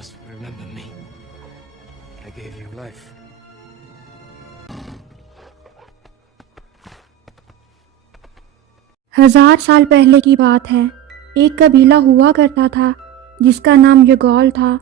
stars will remember me. I gave you life. हजार साल पहले की बात है। एक कबीला हुआ करता था जिसका नाम यगौल था।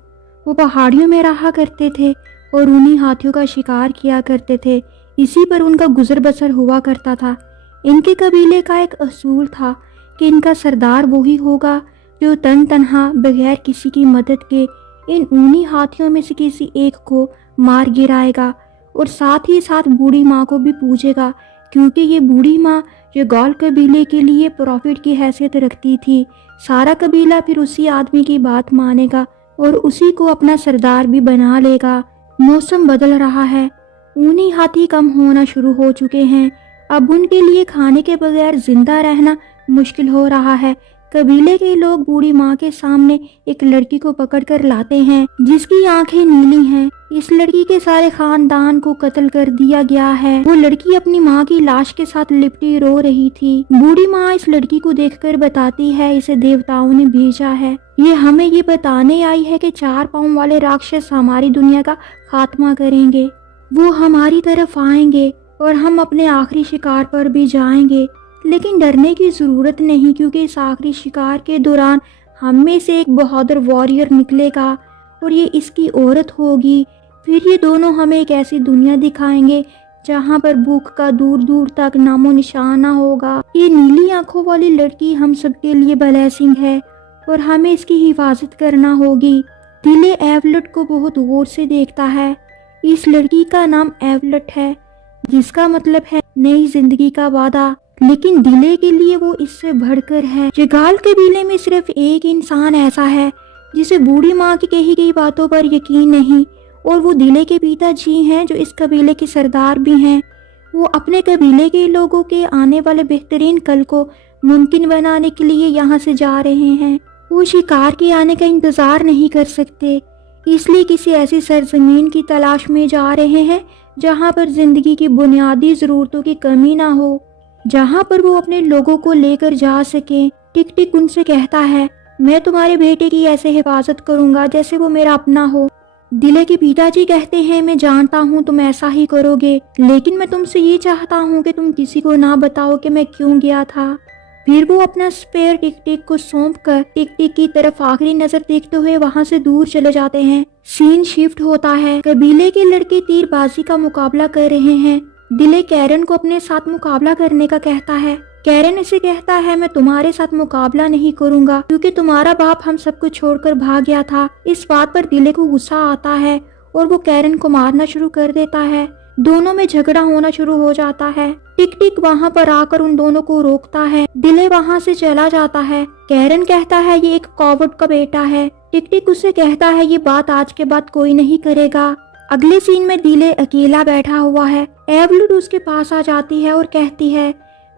वो पहाड़ियों में रहा करते थे और उन्हीं हाथियों का शिकार किया करते थे। इसी पर उनका गुजर बसर हुआ करता था। इनके कबीले का एक असूल था कि इनका सरदार वही होगा जो तन तनहा बगैर किसी की मदद के इन ऊनी हाथियों में से किसी एक को मार गिराएगा और साथ ही साथ बूढ़ी माँ को भी पूजेगा, क्योंकि ये बूढ़ी माँ यगौल कबीले के लिए प्रॉफिट की हैसियत रखती थी। सारा कबीला फिर उसी आदमी की बात मानेगा और उसी को अपना सरदार भी बना लेगा। मौसम बदल रहा है, ऊनी हाथी कम होना शुरू हो चुके हैं। अब उनके लिए खाने के बगैर जिंदा रहना मुश्किल हो रहा है। कबीले के लोग बूढ़ी माँ के सामने एक लड़की को पकड़ कर लाते हैं जिसकी आंखें नीली हैं। इस लड़की के सारे खानदान को कत्ल कर दिया गया है। वो लड़की अपनी माँ की लाश के साथ लिपटी रो रही थी। बूढ़ी माँ इस लड़की को देखकर बताती है इसे देवताओं ने भेजा है। ये हमें ये बताने आई है कि 4 पाँव वाले राक्षस हमारी दुनिया का खात्मा करेंगे। वो हमारी तरफ आएंगे और हम अपने आखिरी शिकार पर भी जाएंगे। लेकिन डरने की जरूरत नहीं, क्योंकि इस आखिरी शिकार के दौरान हम में से एक बहादुर वॉरियर निकलेगा और ये इसकी औरत होगी। फिर ये दोनों हमें एक ऐसी दुनिया दिखाएंगे जहाँ पर भूख का दूर दूर तक नामो निशान ना होगा। ये नीली आंखों वाली लड़की हम सबके लिए ब्लेसिंग है और हमें इसकी हिफाजत करना होगी। दिले एवलट को बहुत गौर से देखता है। इस लड़की का नाम एवलट है, जिसका मतलब है नई जिंदगी का वादा। लेकिन दिले के लिए वो इससे बढ़कर है। यगौल कबीले में सिर्फ एक इंसान ऐसा है जिसे बूढ़ी माँ की कही गई बातों पर यकीन नहीं, और वो दिले के पिताजी हैं जो इस कबीले के सरदार भी हैं। वो अपने कबीले के लोगों के आने वाले बेहतरीन कल को मुमकिन बनाने के लिए यहाँ से जा रहे हैं। वो शिकार के आने का इंतजार नहीं कर सकते, इसलिए किसी ऐसी सरजमीन की तलाश में जा रहे हैं जहाँ पर जिंदगी की बुनियादी जरूरतों की कमी ना हो, जहाँ पर वो अपने लोगों को लेकर जा सके। टिक टिक उनसे कहता है, मैं तुम्हारे बेटे की ऐसे हिफाजत करूंगा जैसे वो मेरा अपना हो। दिले के पिताजी कहते हैं, मैं जानता हूँ तुम ऐसा ही करोगे, लेकिन मैं तुमसे ये चाहता हूँ कि तुम किसी को ना बताओ कि मैं क्यों गया था। फिर वो अपना स्पेयर टिक टिक को सौंप कर टिक टिक की तरफ आखिरी नजर देखते हुए वहाँ से दूर चले जाते हैं। सीन शिफ्ट होता है। कबीले के लड़के तीरबाजी का मुकाबला कर रहे हैं। दिले कैरन को अपने साथ मुकाबला करने का कहता है। कैरन इसे कहता है, मैं तुम्हारे साथ मुकाबला नहीं करूंगा क्योंकि तुम्हारा बाप हम सबको छोड़कर भाग गया था। इस बात पर दिले को गुस्सा आता है और वो कैरन को मारना शुरू कर देता है। दोनों में झगड़ा होना शुरू हो जाता है। टिक टिक वहाँ पर आकर उन दोनों को रोकता है। दिले वहाँ से चला जाता है। कैरन कहता है ये एक कॉवर्ड का बेटा है। टिक टिक उससे कहता है ये बात आज के बाद कोई नहीं करेगा। अगले सीन में दिले अकेला बैठा हुआ है। एवलट उसके पास आ जाती है और कहती है,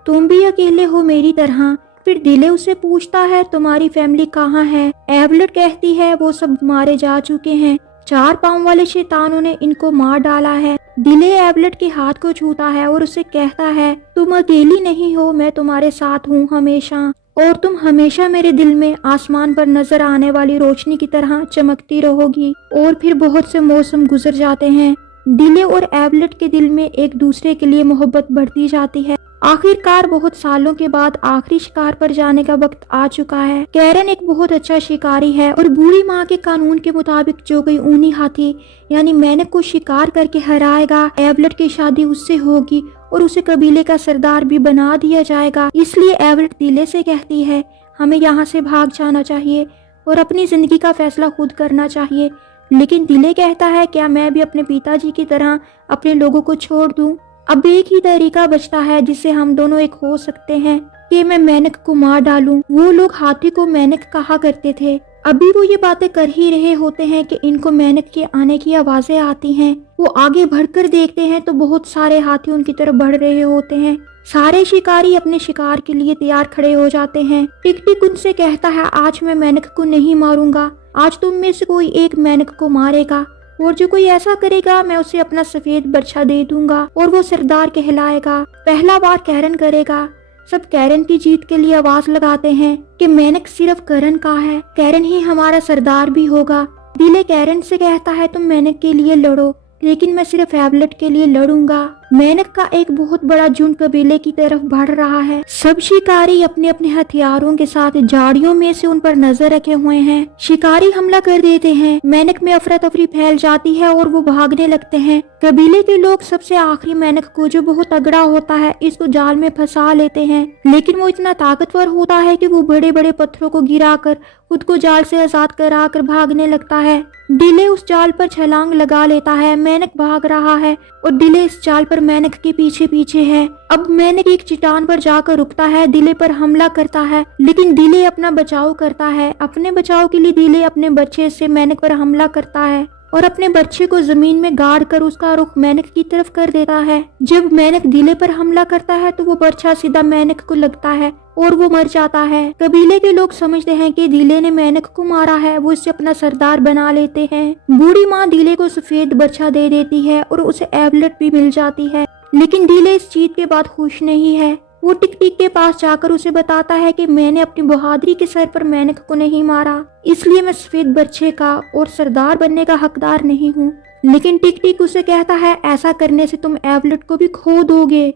तुम भी अकेले हो मेरी तरह। फिर दिले उससे पूछता है, तुम्हारी फैमिली कहाँ है? एवलट कहती है, वो सब मारे जा चुके हैं। 4 पाँव वाले शैतानों ने इनको मार डाला है। दिले एवलट के हाथ को छूता है और उससे कहता है, तुम अकेली नहीं हो, मैं तुम्हारे साथ हूँ हमेशा, और तुम हमेशा मेरे दिल में आसमान पर नजर आने वाली रोशनी की तरह चमकती रहोगी। और फिर बहुत से मौसम गुजर जाते हैं। दिले और एवलट के दिल में एक दूसरे के लिए मोहब्बत बढ़ती जाती है। आखिरकार बहुत सालों के बाद आखिरी शिकार पर जाने का वक्त आ चुका है। कैरन एक बहुत अच्छा शिकारी है और बूढ़ी माँ के कानून के मुताबिक जो कोई ऊनी हाथी यानी मेनक को शिकार करके हराएगा, एवलट की शादी उससे होगी और उसे कबीले का सरदार भी बना दिया जाएगा। इसलिए एवलट दिले से कहती है, हमें यहाँ से भाग जाना चाहिए और अपनी जिंदगी का फैसला खुद करना चाहिए। लेकिन दिले कहता है, क्या मैं भी अपने पिताजी की तरह अपने लोगों को छोड़ दूं? अब एक ही तरीका बचता है जिससे हम दोनों एक हो सकते हैं कि मैं मेनक को मार डालूं। वो लोग हाथी को मेनक कहा करते थे। अभी वो ये बातें कर ही रहे होते हैं कि इनको मेनक के आने की आवाजें आती हैं। वो आगे बढ़कर देखते हैं तो बहुत सारे हाथी उनकी तरफ बढ़ रहे होते हैं। सारे शिकारी अपने शिकार के लिए तैयार खड़े हो जाते हैं। टिक टिक उनसे कहता है, आज मैं मेनक को नहीं मारूंगा, आज तुम में से कोई एक मेनक को मारेगा और जो कोई ऐसा करेगा मैं उसे अपना सफेद बर्छा दे दूंगा और वो सरदार कहलाएगा। पहला बार कैरन करेगा। सब कैरन की जीत के लिए आवाज लगाते हैं कि मेनक सिर्फ करण का है, कैरन ही हमारा सरदार भी होगा। दिले कैरन से कहता है तुम मेनक के लिए लड़ो, लेकिन मैं सिर्फ एवलेट के लिए लड़ूंगा। मेनक का एक बहुत बड़ा झुंड कबीले की तरफ बढ़ रहा है। सब शिकारी अपने अपने हथियारों के साथ झाड़ियों में से उन पर नजर रखे हुए हैं। शिकारी हमला कर देते हैं। मेनक में अफरा तफरी फैल जाती है और वो भागने लगते हैं। कबीले के लोग सबसे आखिरी मेनक को, जो बहुत तगड़ा होता है, इसको जाल में फंसा लेते हैं, लेकिन वो इतना ताकतवर होता है कि वो बड़े बड़े पत्थरों को गिराकर खुद को जाल से आजाद कराकर भागने लगता है। दिले उस जाल पर छलांग लगा लेता है। मेनक भाग रहा है और दिले इस जाल पर मेनक के पीछे पीछे है। अब मेनक एक चट्टान पर जाकर रुकता है, दिले पर हमला करता है, लेकिन दिले अपना बचाव करता है। अपने बचाव के लिए दिले अपने बच्चे से मेनक पर हमला करता है और अपने बच्चे को जमीन में गाड़ कर उसका रुख मेनक की तरफ कर देता है। जब मेनक दिले पर हमला करता है तो वो बर्छा सीधा मेनक को लगता है और वो मर जाता है। कबीले के लोग समझते हैं कि दिले ने मेनक को मारा है। वो इसे अपना सरदार बना लेते हैं। बूढ़ी माँ दिले को सफेद बर्छा दे देती है और उसे एवलेट भी मिल जाती है, लेकिन दिले इस जीत के बाद खुश नहीं है। वो टिक टिक के पास जाकर उसे बताता है कि मैंने अपनी बहादुरी के सर पर मेनक को नहीं मारा, इसलिए मैं सफेद बच्चे का और सरदार बनने का हकदार नहीं हूँ। लेकिन टिक टिक उसे कहता है ऐसा करने से तुम एवलेट को भी खो दोगे।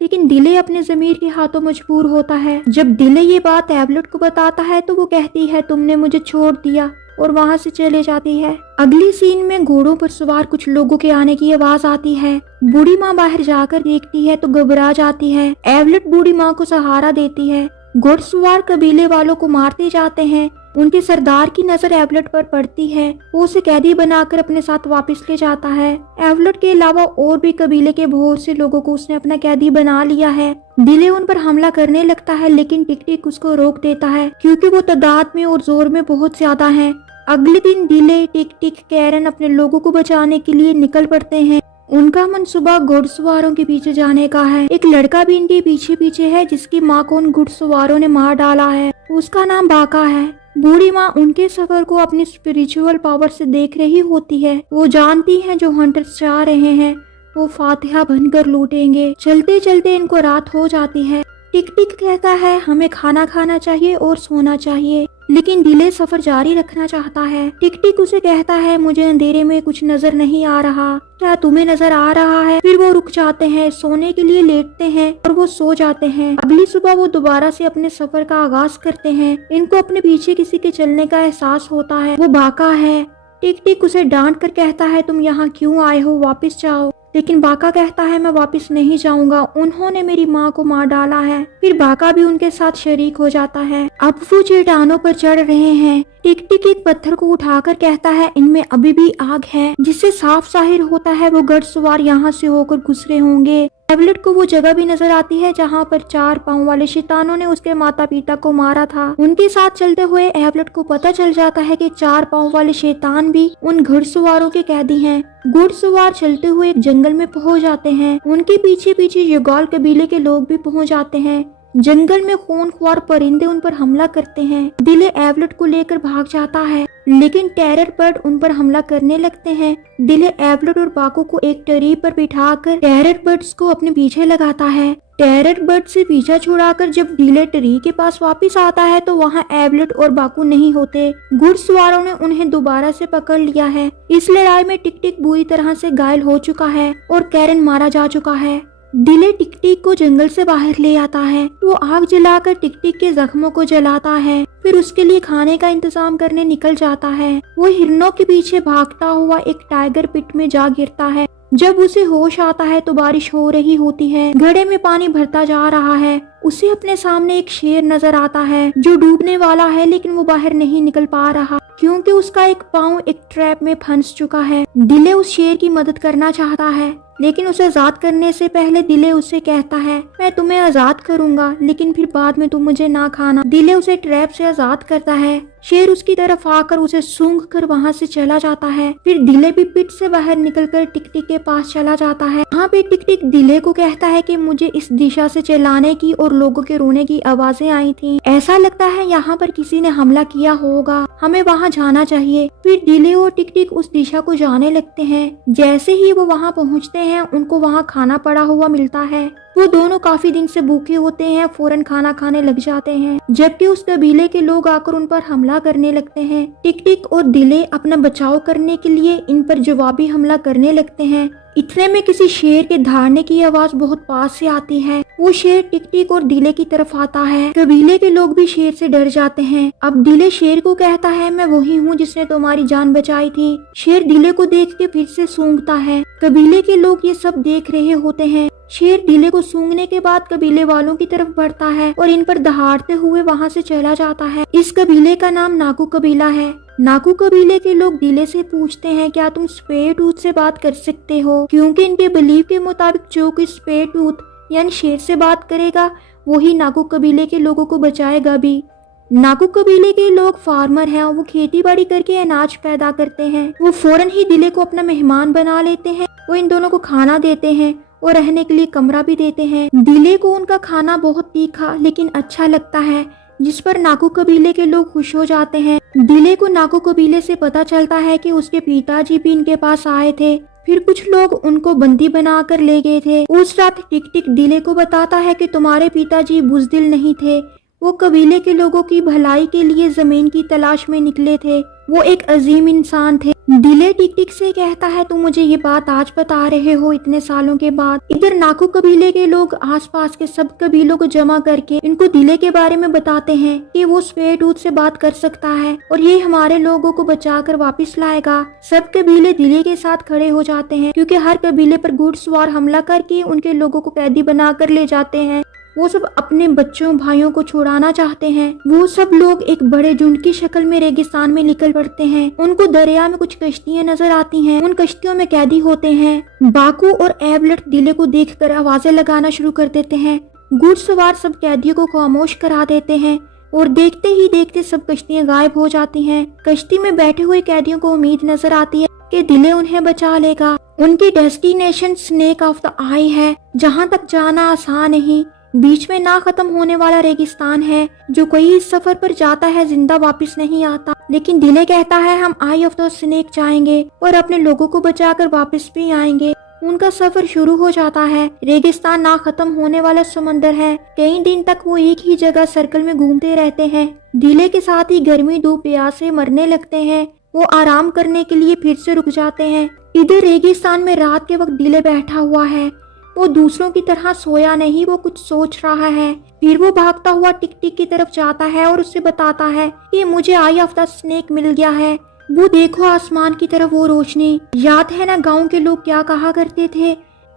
लेकिन दिले अपने जमीर के हाथों मजबूर होता है। जब दिले ये बात एवलेट को बताता है तो वो कहती है तुमने मुझे छोड़ दिया और वहाँ से चले जाती है। अगली सीन में घोड़ों पर सवार कुछ लोगों के आने की आवाज आती है। बूढ़ी माँ बाहर जाकर देखती है तो घबरा जाती है। एवलेट बूढ़ी माँ को सहारा देती है। घुड़सवार कबीले वालों को मारते जाते हैं। उनके सरदार की नजर एवलेट पर पड़ती है। वो उसे कैदी बनाकर अपने साथ वापस ले जाता है। एवलेट के अलावा और भी कबीले के बहुत से लोगों को उसने अपना कैदी बना लिया है। दिले उन पर हमला करने लगता है, लेकिन टिक टिक उसको रोक देता है क्योंकि वो तादाद में और जोर में बहुत ज्यादा है। अगले दिन दिले, टिक टिक, कैरन अपने लोगों को बचाने के लिए निकल पड़ते हैं। उनका मनसूबा घुड़सवारों के पीछे जाने का है। एक लड़का भी इनके पीछे पीछे है जिसकी माँ को उन घुड़सवारों ने मार डाला है। उसका नाम बाका है। बूढ़ी माँ उनके सफर को अपनी स्पिरिचुअल पावर से देख रही होती है। वो जानती है जो हंटर्स जा रहे हैं वो फातिहा बनकर लूटेंगे। चलते चलते इनको रात हो जाती है। टिक टिक कहता है हमें खाना खाना चाहिए और सोना चाहिए, लेकिन दिले सफर जारी रखना चाहता है। टिक टिक उसे कहता है मुझे अंधेरे में कुछ नजर नहीं आ रहा, क्या तुम्हें नजर आ रहा है? फिर वो रुक जाते हैं, सोने के लिए लेटते हैं और वो सो जाते हैं। अगली सुबह वो दोबारा से अपने सफर का आगाज करते हैं। इनको अपने पीछे किसी के चलने का एहसास होता है। वो बाका है। टिक टिक उसे डांट कर कहता है तुम यहाँ क्यों आए हो, वापस जाओ। लेकिन बाका कहता है मैं वापस नहीं जाऊंगा, उन्होंने मेरी माँ को मार डाला है। फिर बाका भी उनके साथ शरीक हो जाता है। अब वो चट्टानों पर चढ़ रहे हैं। टिक टिक एक पत्थर को उठाकर कहता है इनमें अभी भी आग है, जिससे साफ जाहिर होता है वो घुड़सवार यहाँ से होकर गुजरे होंगे। एवलेट को वो जगह भी नजर आती है जहाँ पर 4 पाँव वाले शैतानों ने उसके माता पिता को मारा था। उनके साथ चलते हुए एवलेट को पता चल जाता है कि 4 पाँव वाले शैतान भी उन घुड़सवारों के कैदी हैं। घुड़सवार चलते हुए एक जंगल में पहुंच जाते हैं। उनके पीछे पीछे युगाल कबीले के लोग भी पहुंच जाते हैं। जंगल में खूनख्वार परिंदे उन पर हमला करते हैं। दिले एवलेट को लेकर भाग जाता है, लेकिन टेरर बर्ड उन पर हमला करने लगते हैं। दिले एवलेट और बाको को एक ट्री पर बिठाकर टेरर बर्ड्स को अपने पीछे लगाता है। टेरर बर्ड से पीछा छुड़ाकर जब दिले ट्री के पास वापस आता है तो वहाँ एवलेट और बाकू नहीं होते। घुड़सवारों ने उन्हें दोबारा से पकड़ लिया है। इस लड़ाई में टिक टिक बुरी तरह से घायल हो चुका है और कैरन मारा जा चुका है। दिले टिक टिक को जंगल से बाहर ले आता है। वो आग जलाकर टिक टिक के जख्मों को जलाता है, फिर उसके लिए खाने का इंतजाम करने निकल जाता है। वो हिरणों के पीछे भागता हुआ एक टाइगर पिट में जा गिरता है। जब उसे होश आता है तो बारिश हो रही होती है। घड़े में पानी भरता जा रहा है। उसे अपने सामने एक शेर नजर आता है जो डूबने वाला है, लेकिन वो बाहर नहीं निकल पा रहा क्योंकि उसका एक पाँव एक ट्रैप में फंस चुका है। दिले उस शेर की मदद करना चाहता है, लेकिन उसे आजाद करने से पहले दिले उसे कहता है मैं तुम्हें आजाद करूंगा, लेकिन फिर बाद में तुम मुझे ना खाना। दिले उसे ट्रैप से आजाद करता है। शेर उसकी तरफ आकर उसे सूंघ कर वहाँ से चला जाता है। फिर दिले भी पिट से बाहर निकलकर टिक टिक के पास चला जाता है। वहाँ पे टिक टिक दिले को कहता है कि मुझे इस दिशा से चिल्लाने की और लोगों के रोने की आवाजें आई थी। ऐसा लगता है यहाँ पर किसी ने हमला किया होगा, हमें वहाँ जाना चाहिए। फिर दिले और टिक टिक उस दिशा को जाने लगते हैं। जैसे ही वो वहाँ पहुँचते हैं उनको वहाँ खाना पड़ा हुआ मिलता है। वो दोनों काफी दिन से भूखे होते हैं, फौरन खाना खाने लग जाते हैं, जबकि उस कबीले के लोग आकर उन पर हमला करने लगते हैं। टिक टिक और दिले अपना बचाव करने के लिए इन पर जवाबी हमला करने लगते हैं। इतने में किसी शेर के दहाड़ने की आवाज बहुत पास से आती है। वो शेर टिक टिक और दिले की तरफ आता है। कबीले के लोग भी शेर से डर जाते हैं। अब दिले शेर को कहता है, मैं वही हूँ जिसने तुम्हारी जान बचाई थी। शेर दिले को देख के फिर से सूंघता है। कबीले के लोग ये सब देख रहे होते हैं। शेर दिले को सूंघने के बाद कबीले वालों की तरफ बढ़ता है और इन पर दहाड़ते हुए वहाँ से चला जाता है। इस कबीले का नाम नाकू कबीला है। नाकू कबीले के लोग दिले से पूछते हैं, क्या तुम स्पेयर टूथ से बात कर सकते हो? क्योंकि इनके बिलीव के मुताबिक जो कोई स्पेयर टूथ यानी शेर से बात करेगा वही नाकू कबीले के लोगों को बचाएगा भी। नाकू कबीले के लोग फार्मर हैं और वो खेती बाड़ी करके अनाज पैदा करते हैं। वो फौरन ही दिले को अपना मेहमान बना लेते हैं। वो इन दोनों को खाना देते हैं और रहने के लिए कमरा भी देते हैं। दिले को उनका खाना बहुत तीखा लेकिन अच्छा लगता है, जिस पर नाकू कबीले के लोग खुश हो जाते हैं। दिले को नाकू कबीले से पता चलता है कि उसके पिताजी भी इनके पास आए थे। फिर कुछ लोग उनको बंदी बनाकर ले गए थे। उस रात टिक टिक दिले को बताता है कि तुम्हारे पिताजी बुज़दिल नहीं थे। वो कबीले के लोगों की भलाई के लिए जमीन की तलाश में निकले थे। वो एक अजीम इंसान थे। दिले टिक टिक से कहता है, तुम मुझे ये बात आज बता रहे हो इतने सालों के बाद। इधर नाकू कबीले के लोग आसपास के सब कबीलों को जमा करके इनको दिले के बारे में बताते हैं कि वो स्पेयर टूथ से बात कर सकता है और ये हमारे लोगों को बचाकर वापस लाएगा। सब कबीले दिले के साथ खड़े हो जाते हैं, क्योंकि हर कबीले पर घुड़सवार हमला करके उनके लोगों को कैदी बनाकर ले जाते हैं। वो सब अपने बच्चों भाइयों को छुड़ाना चाहते हैं। वो सब लोग एक बड़े झुंड की शक्ल में रेगिस्तान में निकल पड़ते हैं। उनको दरिया में कुछ कश्तियां नजर आती हैं। उन कश्तियों में कैदी होते हैं। बाकू और एबलट दिले को देखकर आवाजें लगाना शुरू कर देते हैं। घुड़सवार सब कैदियों को खामोश करा देते हैं और देखते ही देखते सब कश्तियां गायब हो जाती हैं। कश्ती में बैठे हुए कैदियों को उम्मीद नजर आती है कि दिले उन्हें बचा लेगा। उनकी डेस्टिनेशन स्नेक ऑफ द आई है, जहाँ तक जाना आसान नहीं। बीच में ना खत्म होने वाला रेगिस्तान है। जो कोई इस सफर पर जाता है जिंदा वापस नहीं आता। लेकिन दिले कहता है, हम आई ऑफ द स्नेक जाएंगे और अपने लोगों को बचाकर वापस भी आएंगे। उनका सफर शुरू हो जाता है। रेगिस्तान ना खत्म होने वाला समंदर है। कई दिन तक वो एक ही जगह सर्कल में घूमते रहते हैं। दिले के साथ ही गर्मी धूप प्यास से मरने लगते हैं। वो आराम करने के लिए फिर से रुक जाते हैं। इधर रेगिस्तान में रात के वक्त दिले बैठा हुआ है। वो दूसरों की तरह सोया नहीं, वो कुछ सोच रहा है। फिर वो भागता हुआ टिक टिक की तरफ जाता है और उससे बताता है कि मुझे आई ऑफ द स्नेक मिल गया है। वो देखो आसमान की तरफ वो रोशनी। याद है ना गांव के लोग क्या कहा करते थे,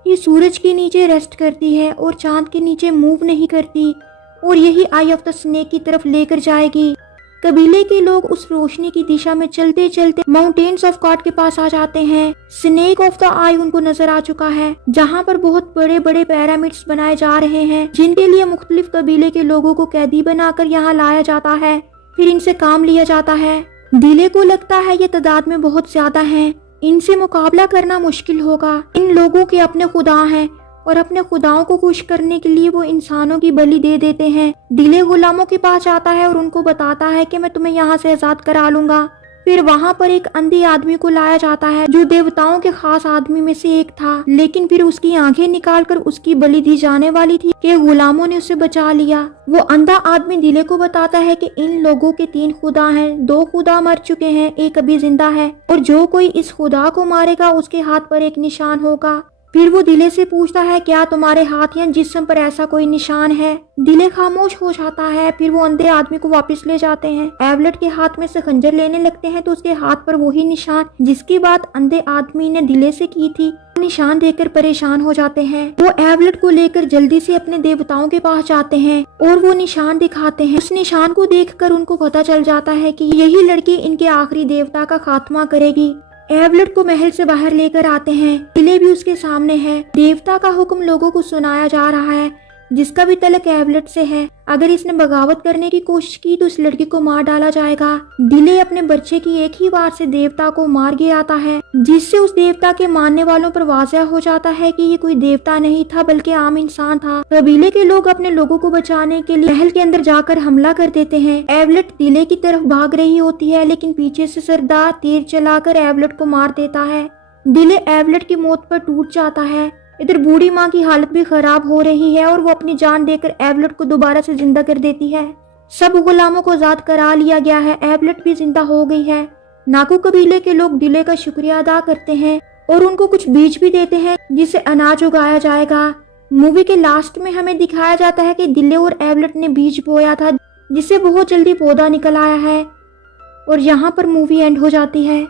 ये सूरज के नीचे रेस्ट करती है और चांद के नीचे मूव नहीं करती, और यही आई ऑफ द स्नेक की तरफ लेकर जाएगी। कबीले के लोग उस रोशनी की दिशा में चलते चलते माउंटेन्स ऑफ गॉड के पास आ जाते हैं। स्नेक ऑफ द आई उनको नजर आ चुका है, जहाँ पर बहुत बड़े बड़े पिरामिड्स बनाए जा रहे हैं, जिनके लिए मुख्तलिफ कबीले के लोगों को कैदी बनाकर यहाँ लाया जाता है। फिर इनसे काम लिया जाता है। दिले को लगता है ये तादाद में बहुत ज्यादा हैं, इनसे मुकाबला करना मुश्किल होगा। इन लोगों के अपने खुदा हैं और अपने खुदाओं को खुश करने के लिए वो इंसानों की बलि दे देते हैं। दिले गुलामों के पास जाता है और उनको बताता है कि मैं तुम्हें यहाँ से आजाद करा लूंगा। फिर वहाँ पर एक अंधे आदमी को लाया जाता है, जो देवताओं के खास आदमी में से एक था, लेकिन फिर उसकी आंखें निकालकर उसकी बलि दी जाने वाली थी कि गुलामों ने उसे बचा लिया। वो अंधा आदमी दिले को बताता है कि इन लोगों के 3 खुदा हैं, 2 खुदा मर चुके हैं, एक अभी जिंदा है, और जो कोई इस खुदा को मारेगा उसके हाथ पर एक निशान होगा। फिर वो दिले से पूछता है, क्या तुम्हारे हाथ या जिस्म पर ऐसा कोई निशान है? दिले खामोश हो जाता है। फिर वो अंधे आदमी को वापस ले जाते हैं। एवलेट के हाथ में से खंजर लेने लगते हैं तो उसके हाथ पर वही निशान जिसकी बात अंधे आदमी ने दिले से की थी, निशान देखकर परेशान हो जाते हैं। वो एवलेट को लेकर जल्दी से अपने देवताओं के पास जाते हैं और वो निशान दिखाते हैं। उस निशान को देखकर उनको पता चल जाता है कि यही लड़की इनके आखिरी देवता का खात्मा करेगी। एवलेट को महल से बाहर लेकर आते हैं। दिले भी उसके सामने है। देवता का हुक्म लोगों को सुनाया जा रहा है, जिसका भी तलक एवलेट से है। अगर इसने बगावत करने की कोशिश की तो इस लड़की को मार डाला जाएगा। दिले अपने बच्चे की एक ही वार से देवता को मार के आता है, जिससे उस देवता के मानने वालों पर वाज़ह हो जाता है कि ये कोई देवता नहीं था बल्कि आम इंसान था। कबीले के लोग अपने लोगों को बचाने के लिए महल के अंदर जाकर हमला कर देते हैं। एवलेट दिले की तरफ भाग रही होती है, लेकिन पीछे से सरदार तीर चलाकर एवलेट को मार देता है। दिले एवलेट की मौत पर टूट जाता है। इधर बूढ़ी माँ की हालत भी खराब हो रही है और वो अपनी जान देकर एवलेट को दोबारा से जिंदा कर देती है। सब गुलामों को आजाद करा लिया गया है, एवलेट भी जिंदा हो गई है। नाकू कबीले के लोग दिले का शुक्रिया अदा करते हैं और उनको कुछ बीज भी देते हैं जिससे अनाज उगाया जाएगा। मूवी के लास्ट में हमें दिखाया जाता है कि दिले और एवलेट ने बीज बोया था जिससे बहुत जल्दी पौधा निकल आया है और यहाँ पर मूवी एंड हो जाती है।